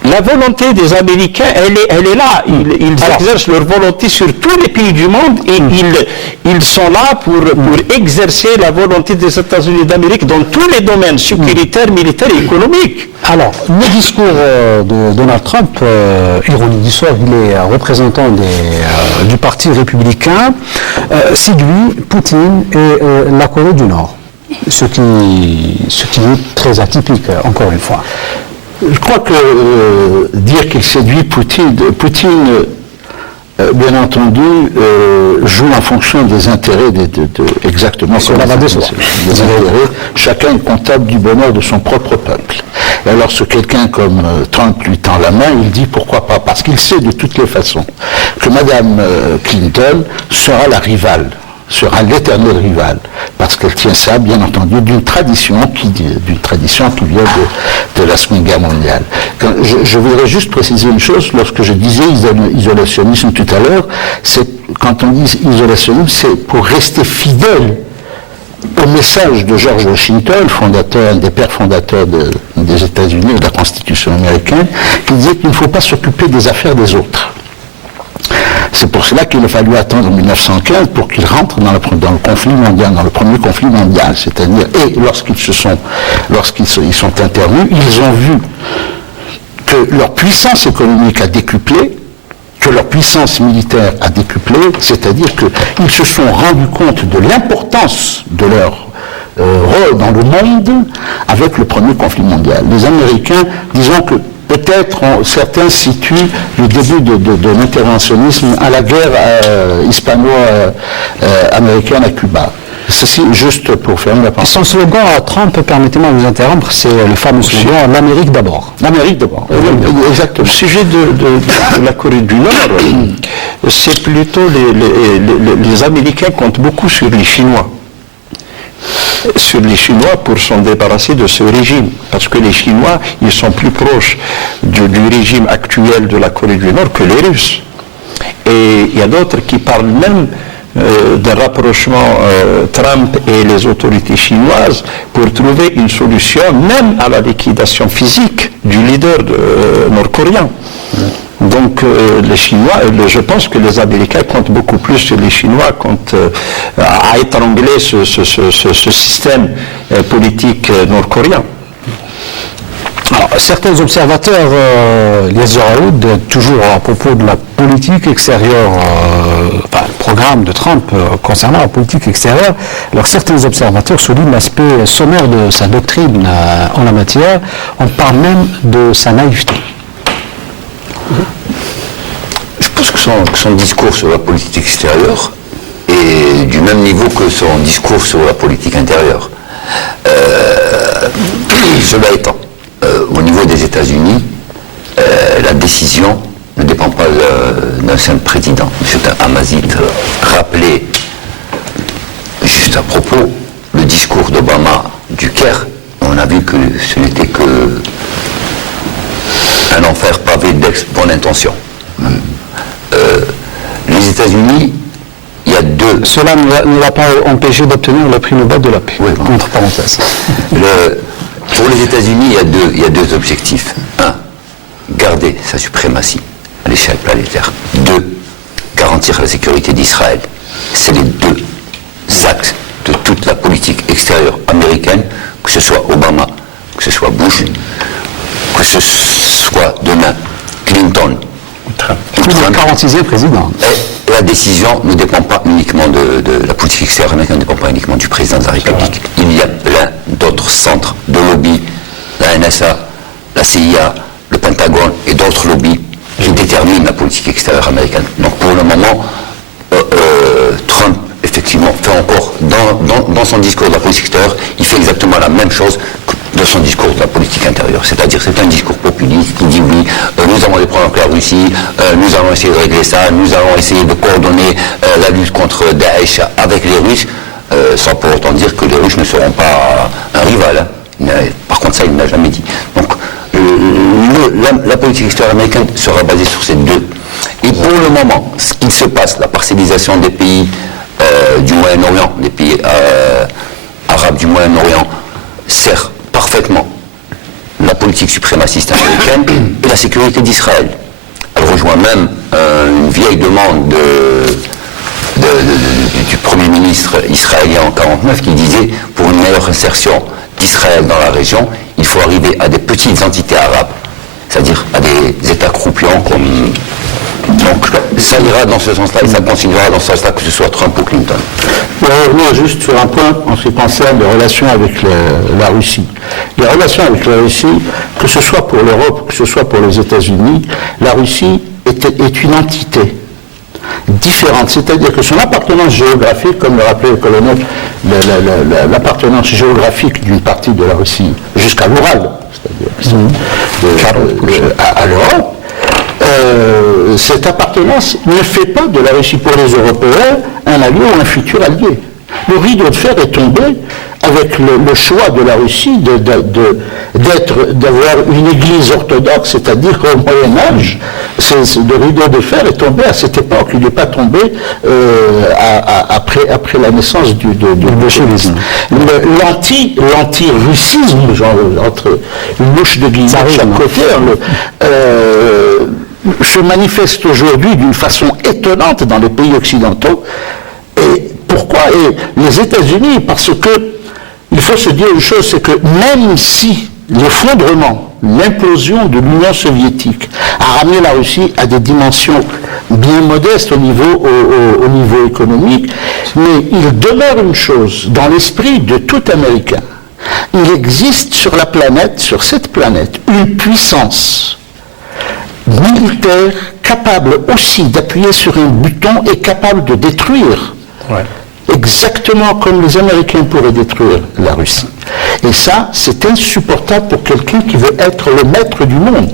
la volonté des Américains, elle est là. Ils exercent leur volonté sur tous les pays du monde et ils sont là pour exercer la volonté des États-Unis d'Amérique dans tous les domaines sécuritaires, militaires et économiques. Alors, le discours de Donald Trump, ironie du sort, il est représentant du Parti républicain, c'est lui, Poutine et la Corée du Nord. Ce qui est très atypique, encore une fois. Je crois que dire qu'il séduit Poutine, bien entendu, joue en fonction des intérêts exactement des intérêts. Chacun est comptable du bonheur de son propre peuple. Et alors, ce quelqu'un comme Trump lui tend la main, il dit pourquoi pas, parce qu'il sait de toutes les façons que Madame Clinton sera la rivale. Sera l'éternel rival, parce qu'elle tient ça, bien entendu, d'une tradition qui vient de la Seconde Guerre mondiale. Je voudrais juste préciser une chose, lorsque je disais isolationnisme tout à l'heure, quand on dit isolationnisme, c'est pour rester fidèle au message de George Washington, un des pères fondateurs des États-Unis et de la Constitution américaine, qui disait qu'il ne faut pas s'occuper des affaires des autres. C'est pour cela qu'il a fallu attendre 1915 pour qu'ils rentrent dans le conflit mondial, dans le premier conflit mondial. C'est-à-dire, et lorsqu'ils sont intervenus, ils ont vu que leur puissance économique a décuplé, que leur puissance militaire a décuplé, c'est-à-dire qu'ils se sont rendus compte de l'importance de leur rôle dans le monde avec le premier conflit mondial. Les Américains, disons que peut-être certains situent le début de l'interventionnisme à la guerre hispano-américaine à Cuba. Ceci, juste pour faire la pensée. Son slogan à Trump, permettez-moi de vous interrompre, c'est le fameux slogan « l'Amérique d'abord ». L'Amérique d'abord. Exactement. Au sujet de la Corée du Nord, c'est plutôt les Américains comptent beaucoup sur les Chinois. Sur les Chinois pour s'en débarrasser de ce régime. Parce que les Chinois, ils sont plus proches du régime actuel de la Corée du Nord que les Russes. Et il y a d'autres qui parlent même d'un rapprochement Trump et les autorités chinoises pour trouver une solution même à la liquidation physique du leader nord-coréen. Donc les Chinois, je pense que les Américains comptent beaucoup plus sur les Chinois à étrangler ce système politique nord-coréen. Alors, certains observateurs, Eliezer Aoud, toujours à propos de la politique extérieure, le programme de Trump concernant la politique extérieure, alors certains observateurs soulignent l'aspect sommaire de sa doctrine en la matière. On parle même de sa naïveté. Je pense que son discours sur la politique extérieure est du même niveau que son discours sur la politique intérieure. Cela étant, au niveau des États-Unis, la décision ne dépend pas d'un seul président. M. Hamazit rappelait juste à propos le discours d'Obama du Caire. On a vu que ce n'était que un enfer pavé d'ex-bonnes intentions. Les États-Unis, il y a deux... Cela ne va pas empêcher d'obtenir le prix Nobel de la paix, entre parenthèses. Pour les États-Unis, il y a deux objectifs. Un, garder sa suprématie à l'échelle planétaire. Deux, garantir la sécurité d'Israël. C'est les deux axes de toute la politique extérieure américaine, que ce soit Obama, que ce soit Bush, que ce soit demain Clinton. Le 46e président. Et la décision ne dépend pas uniquement de la politique extérieure américaine, ne dépend pas uniquement du président de la République. Il y a plein d'autres centres de lobby, la NSA, la CIA, le Pentagone et d'autres lobbies qui déterminent la politique extérieure américaine. Donc pour le moment, Trump, effectivement, fait encore, dans son discours de la politique extérieure, il fait exactement la même chose que de son discours de la politique intérieure. C'est-à-dire c'est un discours populiste qui dit oui, nous avons des problèmes avec la Russie, nous allons essayer de régler ça, nous allons essayer de coordonner la lutte contre Daesh avec les Russes, sans pour autant dire que les Russes ne seront pas un rival. Hein. Par contre, ça, il n'a jamais dit. Donc, la politique extérieure américaine sera basée sur ces deux. Et pour le moment, ce qu'il se passe, la parcellisation des pays du Moyen-Orient, des pays arabes du Moyen-Orient, sert parfaitement la politique suprémaciste américaine et la sécurité d'Israël. Elle rejoint même une vieille demande du Premier ministre israélien en 1949 qui disait, pour une meilleure insertion d'Israël dans la région, il faut arriver à des petites entités arabes, c'est-à-dire à des États croupions comme... Donc ça ira dans ce sens-là et ça continuera dans ce sens-là, que ce soit Trump ou Clinton. Pour revenir juste sur un point en ce qui concerne les relations avec la Russie. Les relations avec la Russie, que ce soit pour l'Europe, que ce soit pour les États-Unis, la Russie est une entité différente, c'est-à-dire que son appartenance géographique, comme le rappelait le colonel, l'appartenance géographique d'une partie de la Russie jusqu'à l'Oural, c'est-à-dire à l'Europe, cette appartenance ne fait pas de la Russie pour les Européens un allié ou un futur allié. Le rideau de fer est tombé avec le choix de la Russie d'avoir une église orthodoxe, c'est-à-dire qu'au Moyen-Âge, le rideau de fer est tombé à cette époque, il n'est pas tombé après la naissance du bolchevisme. L'anti-russisme, entre une mouche de guillemets de chaque côté, se manifeste aujourd'hui d'une façon étonnante dans les pays occidentaux. Et pourquoi? Et les États-Unis, parce que il faut se dire une chose, c'est que même si l'effondrement, l'implosion de l'Union soviétique a ramené la Russie à des dimensions bien modestes au niveau économique, mais il demeure une chose dans l'esprit de tout Américain. Il existe sur la planète, sur cette planète, une puissance militaire capable aussi d'appuyer sur un bouton et capable de détruire exactement comme les Américains pourraient détruire la Russie. Et ça, c'est insupportable pour quelqu'un qui veut être le maître du monde.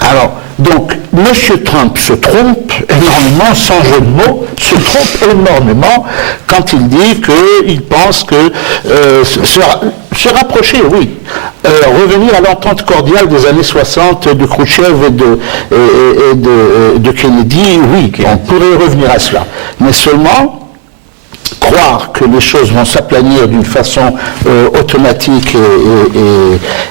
Alors, donc, M. Trump se trompe énormément, sans jeu de mots, se trompe énormément quand il dit qu'il pense que se rapprocher, oui, revenir à l'entente cordiale des années 60 de Khrouchtchev et de Kennedy, oui, on pourrait revenir à cela. Mais seulement, croire que les choses vont s'aplanir d'une façon automatique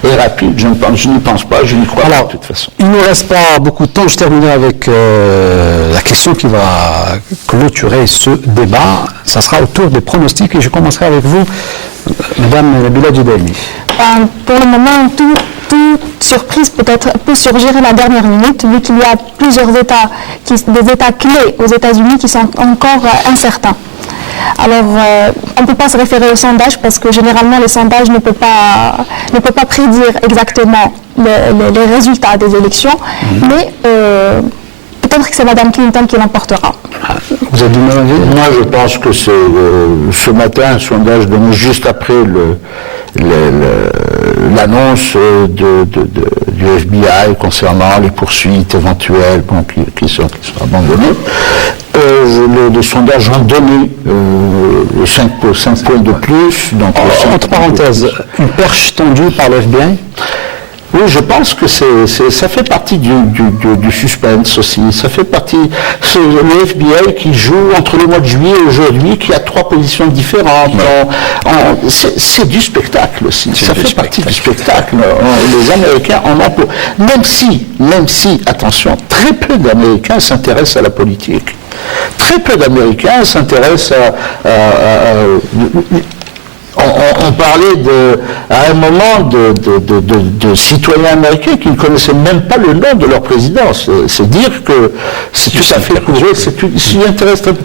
et rapide, je n'y pense pas, je n'y crois pas de toute façon. Il ne nous reste pas beaucoup de temps. Je terminerai avec la question qui va clôturer ce débat. Ça sera autour des pronostics et je commencerai avec vous, Madame Nabila Djedaïni. Pour le moment, toute surprise peut surgir à la dernière minute, vu qu'il y a plusieurs États, des États clés aux États-Unis qui sont encore incertains. Alors, on ne peut pas se référer au sondage parce que généralement, le sondage ne peut pas prédire exactement les résultats des élections, mais peut-être que c'est Mme Clinton qui l'emportera. Vous avez dit Moi, je pense que c'est ce matin un sondage donné juste après l'annonce du FBI concernant les poursuites éventuelles qui sont abandonnées. Les sondages ont donné 5 points de plus. Donc, entre parenthèses, une perche tendue par le FBI. Oui, je pense que ça fait partie du suspense aussi. Ça fait partie, le FBI qui joue entre le mois de juillet et aujourd'hui, qui a 3 positions différentes. C'est du spectacle aussi. Ça fait partie du spectacle. Les Américains en ont pour... Même si, attention, très peu d'Américains s'intéressent à la politique. Très peu d'Américains s'intéressent on parlait à un moment de citoyens américains qui ne connaissaient même pas le nom de leur président. C'est dire que c'est tout à fait courageux. S'y intéresse un peu.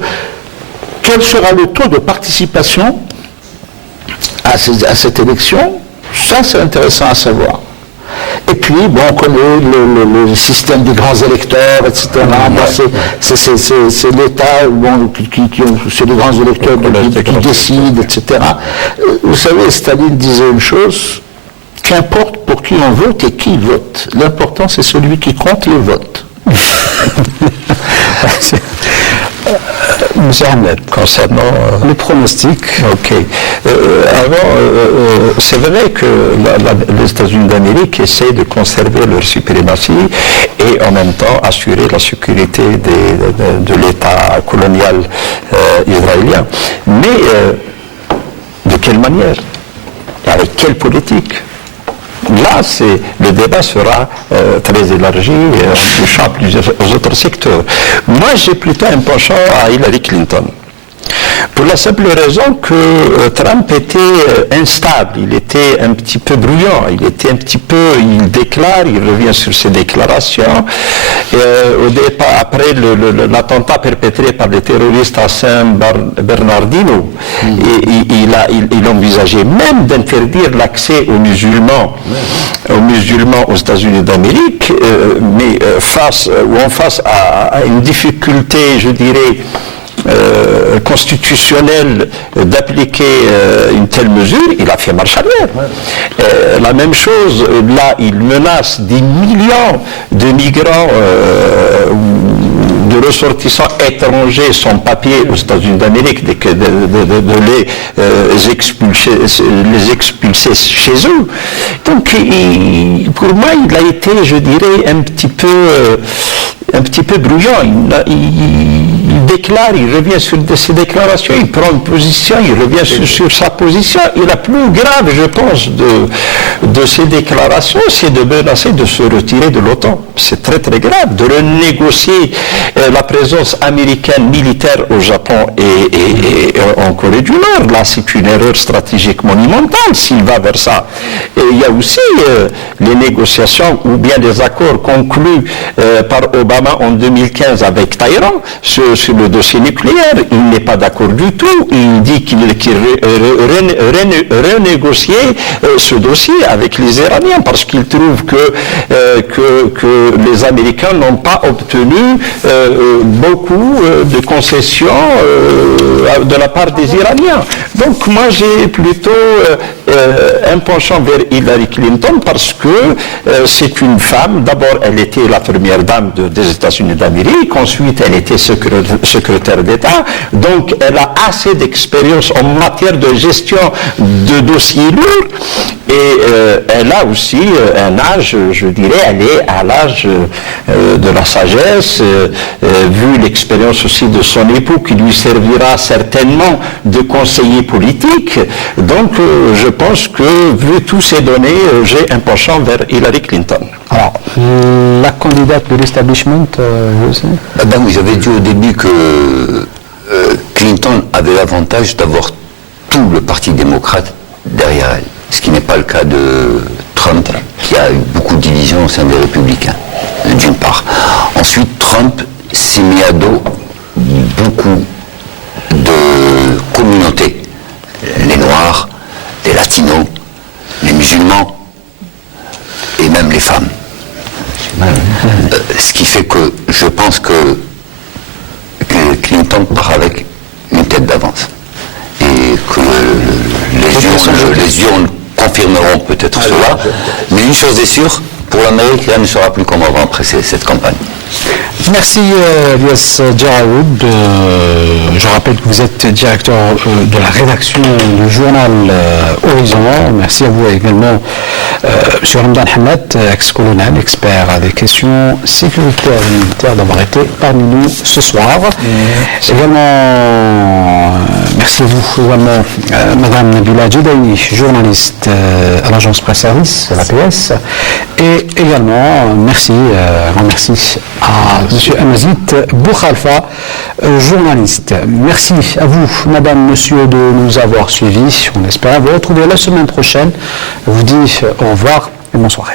Quel sera le taux de participation à cette élection? Ça, c'est intéressant à savoir. Et puis, bon, on connaît le système des grands électeurs, etc. C'est l'État, c'est les grands électeurs qui décident, etc. Vous savez, Staline disait une chose, qu'importe pour qui on vote et qui vote. L'important, c'est celui qui compte les votes. Monsieur Hamlet, concernant les pronostics. Ok. C'est vrai que les États-Unis d'Amérique essaient de conserver leur suprématie et en même temps assurer la sécurité de l'État colonial israélien. Mais de quelle manière? Avec quelle politique? Là, le débat sera très élargi et touchant aux autres secteurs. Moi, j'ai plutôt un penchant à Hillary Clinton. Pour la simple raison que Trump était instable, il était un petit peu bruyant, il déclare, il revient sur ses déclarations. Au départ, après l'attentat perpétré par les terroristes à San Bernardino, il envisageait même d'interdire l'accès aux musulmans aux États-Unis d'Amérique, mais face à une difficulté, je dirais, constitutionnel d'appliquer une telle mesure, il a fait marche arrière. La même chose, là, il menace des millions de migrants de ressortissants étrangers sans papier aux États-Unis d'Amérique, de les expulser chez eux. Donc, pour moi, il a été, je dirais, un petit peu bruyant. Il déclare, il revient sur ses déclarations, il prend une position, il revient sur sa position. Et la plus grave, je pense, de ces déclarations, c'est de menacer de se retirer de l'OTAN. C'est très très grave, de renégocier la présence américaine militaire au Japon et en Corée du Nord. Là, c'est une erreur stratégique monumentale s'il va vers ça. Et il y a aussi les négociations ou bien les accords conclus par Obama en 2015 avec Taïwan sur le dossier nucléaire. Il n'est pas d'accord du tout. Il dit qu'il renégocier ce dossier avec les Iraniens parce qu'ils trouvent que les Américains n'ont pas obtenu beaucoup de concessions de la part des Iraniens. Donc moi j'ai plutôt un penchant vers Hillary Clinton parce que c'est une femme, d'abord elle était la première dame des États-Unis d'Amérique, ensuite elle était secrétaire d'État, donc elle a assez d'expérience en matière de gestion de dossiers lourds et elle a aussi un âge, je dirais, elle est à l'âge de la sagesse, vu l'expérience aussi de son époux qui lui servira certainement de conseiller politique. Donc je pense que vu tous ces données, j'ai un penchant vers Hillary Clinton. Alors, la candidate de l'establishment, Vous avez dit au début que Clinton avait l'avantage d'avoir tout le Parti démocrate derrière elle, ce qui n'est pas le cas de Trump, qui a eu beaucoup de divisions au sein des républicains, d'une part. Ensuite, Trump s'est mis à dos beaucoup de communautés, les Noirs, les Latinos, les musulmans et même les femmes. Ce qui fait que je pense que Clinton part avec une tête d'avance et que les urnes confirmeront peut-être cela, mais une chose est sûre, pour l'Amérique, rien ne sera plus comme avant après cette campagne. Merci Elias Djaraoud. Je rappelle que vous êtes directeur de la rédaction du journal Horizon. Merci à vous également, M. Ramdan Hamad, ex-colonel, expert des questions sécuritaires et militaires, d'avoir été parmi nous ce soir. Également, merci à vous également, Madame Nabila Djedaï, journaliste à l'agence Presse Service, à l'APS. Et également, merci à M. Amazit Boukhalfa, journaliste. Merci à vous, Madame, Monsieur, de nous avoir suivis. On espère vous retrouver la semaine prochaine. Je vous dis au revoir et bonne soirée.